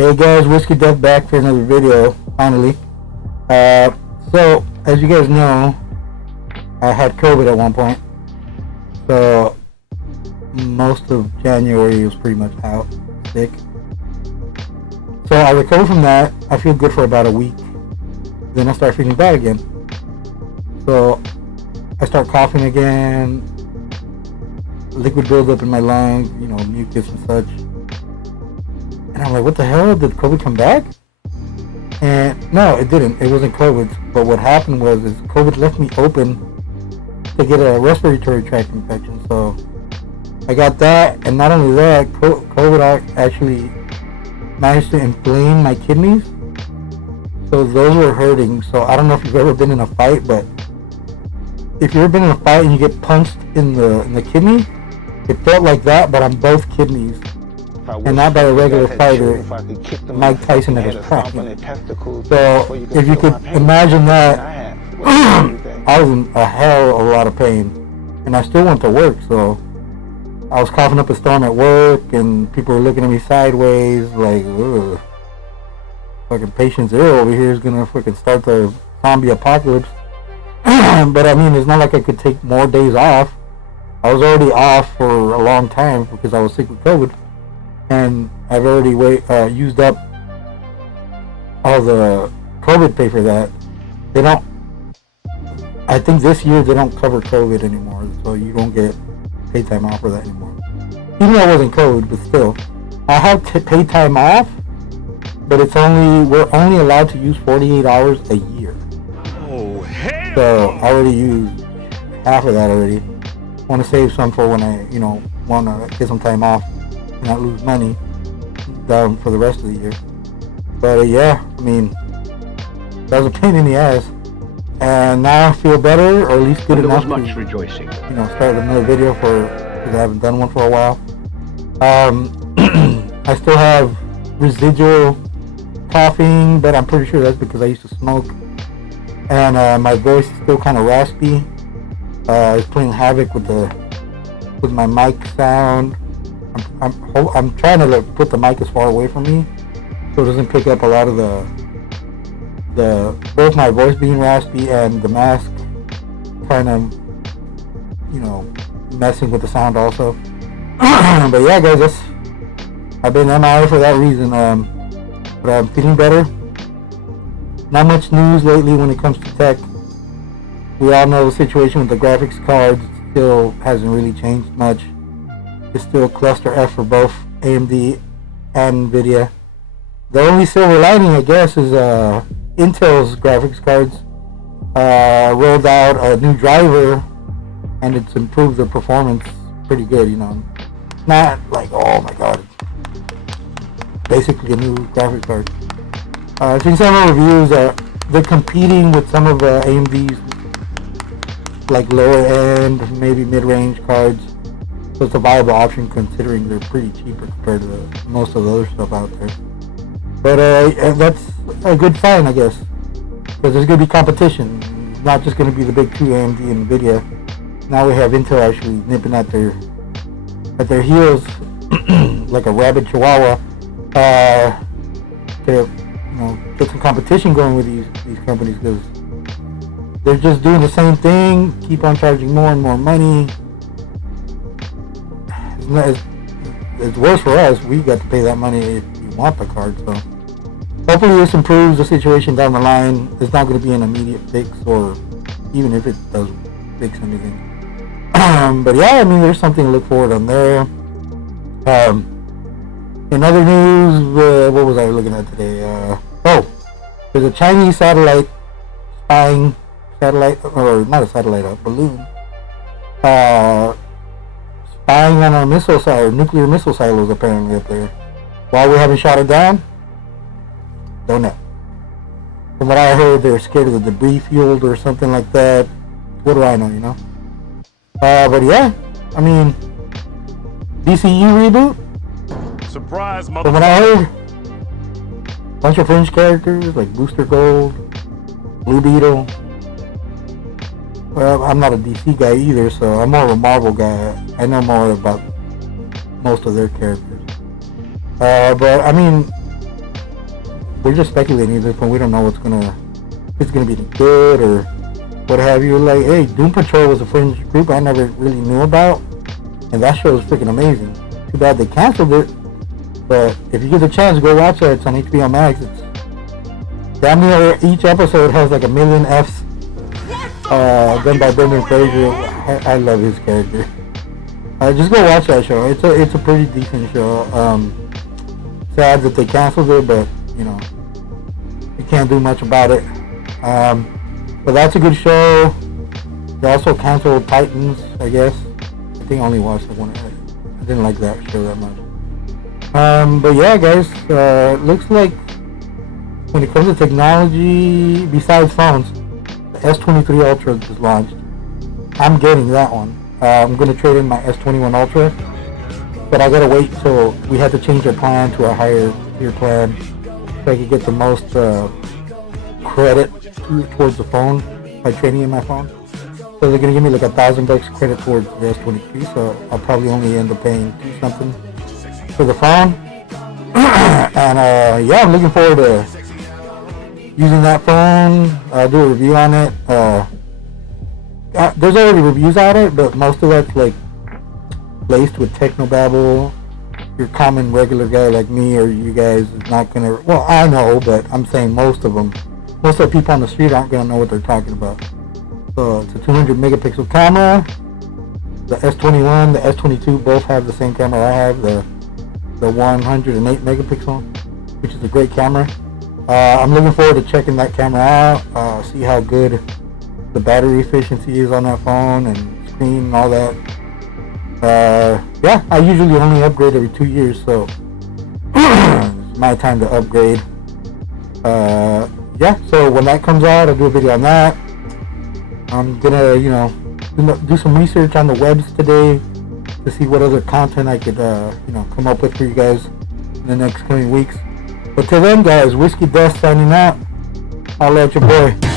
Hey guys, Whiskey Death back for another video, finally. So, as you guys know, I had COVID at one point. So, most of January was pretty much out, sick. So I recovered from that. I feel good for about a week. Then I start feeling bad again. So, I start coughing again. Liquid builds up in my lungs, you know, mucus and such. And I'm like, what the hell? Did COVID come back? And no, it didn't. It wasn't COVID. But what happened was COVID left me open to get a respiratory tract infection. So I got that. And not only that, COVID actually managed to inflame my kidneys. So those were hurting. So I don't know if you've ever been in a fight, but if you've ever been in a fight and you get punched in the kidney, it felt like that, but on both kidneys. And not by a regular fighter, Mike Tyson at his prime. So if you could imagine that, I was in a hell of a lot of pain, and I still went to work. So I was coughing up a storm at work, and people were looking at me sideways, like, ugh, fucking patient zero over here is gonna fucking start the zombie apocalypse. But I mean, it's not like I could take more days off. I was already off for a long time because I was sick with COVID. And I've already used up all the COVID pay for that. They don't, I think this year they don't cover COVID anymore, so you don't get paid time off for that anymore. Even though it wasn't COVID, but still. I have paid time off, but we're only allowed to use 48 hours a year. Oh, hell! So I already used half of that already. I want to save some for when I, want to get some time off. Not lose money down for the rest of the year. But yeah, I mean, that was a pain in the ass. And now I feel better, or at least good enough much to rejoicing. Start another video because I haven't done one for a while. I still have residual coughing, but I'm pretty sure that's because I used to smoke. And my voice is still kind of raspy. It's playing havoc with my mic sound. I'm trying to put the mic as far away from me so it doesn't pick up a lot of both my voice being raspy and the mask kind of messing with the sound also. But yeah guys, I've been MIA for that reason. But I'm feeling better. Not much news lately when it comes to tech. We all know the situation with the graphics cards still hasn't really changed much. It's still cluster F for both AMD and NVIDIA. The only silver lining, I guess, is Intel's graphics cards rolled out a new driver, and it's improved the performance pretty good. Not like, oh my god, basically a new graphics card. I've seen several reviews that they're competing with some of AMD's like lower end, maybe mid-range cards. So it's a viable option considering they're pretty cheaper compared to most of the other stuff out there. But that's a good sign, I guess, because there's going to be competition. It's not just going to be the big two, AMD and NVIDIA. Now we have Intel actually nipping at their heels like a rabid chihuahua to get some competition going with these companies, because they're just doing the same thing, keep on charging more and more money. It's worse for us. We got to pay that money if you want the card. So hopefully this improves the situation down the line. It's not going to be an immediate fix, or even if it does fix anything. But yeah, I mean, there's something to look forward on there. In other news, what was I looking at today? There's a Chinese spying satellite, or not a satellite, a balloon. Spying on our nuclear missile silos apparently up there. Why we haven't shot it down? Don't know. From what I heard, they're scared of the debris field or something like that. What do I know, But yeah, I mean, DCU reboot? Surprise, From what I heard, bunch of fringe characters like Booster Gold, Blue Beetle. Well, I'm not a DC guy either, so I'm more of a Marvel guy. I know more about most of their characters. But I mean, we're just speculating at this point. We don't know if it's gonna be good or what have you. Like, hey, Doom Patrol was a fringe group I never really knew about, and that show was freaking amazing. Too bad they canceled it, but if you get the chance, go watch it. It's on HBO Max. It's damn near each episode has like a million Fs done by Brendan Fraser. I love his character. Just go watch that show. It's a pretty decent show. Sad that they canceled it, but you know, you can't do much about it. But that's a good show. They also canceled Titans, I guess. I think I only watched like one. I didn't like that show that much. But yeah, guys, looks like when it comes to technology, besides phones, the S23 Ultra just launched. I'm getting that one. I'm gonna trade in my S21 Ultra, but I gotta wait till we had to change our plan to a higher tier plan so I could get the most credit towards the phone by trading in my phone. So they're gonna give me like $1,000 credit towards the S23, so I'll probably only end up paying something for the phone. And yeah, I'm looking forward to using that phone. I'll do a review on it. There's already reviews on it, but most of that's like laced with technobabble. Your common regular guy like me or you guys is not gonna. Well, I know, but I'm saying most of the people on the street aren't gonna know what they're talking about. So it's a 200 megapixel camera. The S21, the S22 both have the same camera I have, the 108 megapixel, which is a great camera. I'm looking forward to checking that camera out, see how good the battery efficiency is on that phone and screen and all that. Yeah, I usually only upgrade every 2 years, so it's my time to upgrade. Yeah, so when that comes out, I'll do a video on that. I'm gonna, you know, do some research on the webs today to see what other content I could, you know, come up with for you guys in the next coming weeks. But till then, guys, Whiskey Death signing out. I'll let your boy.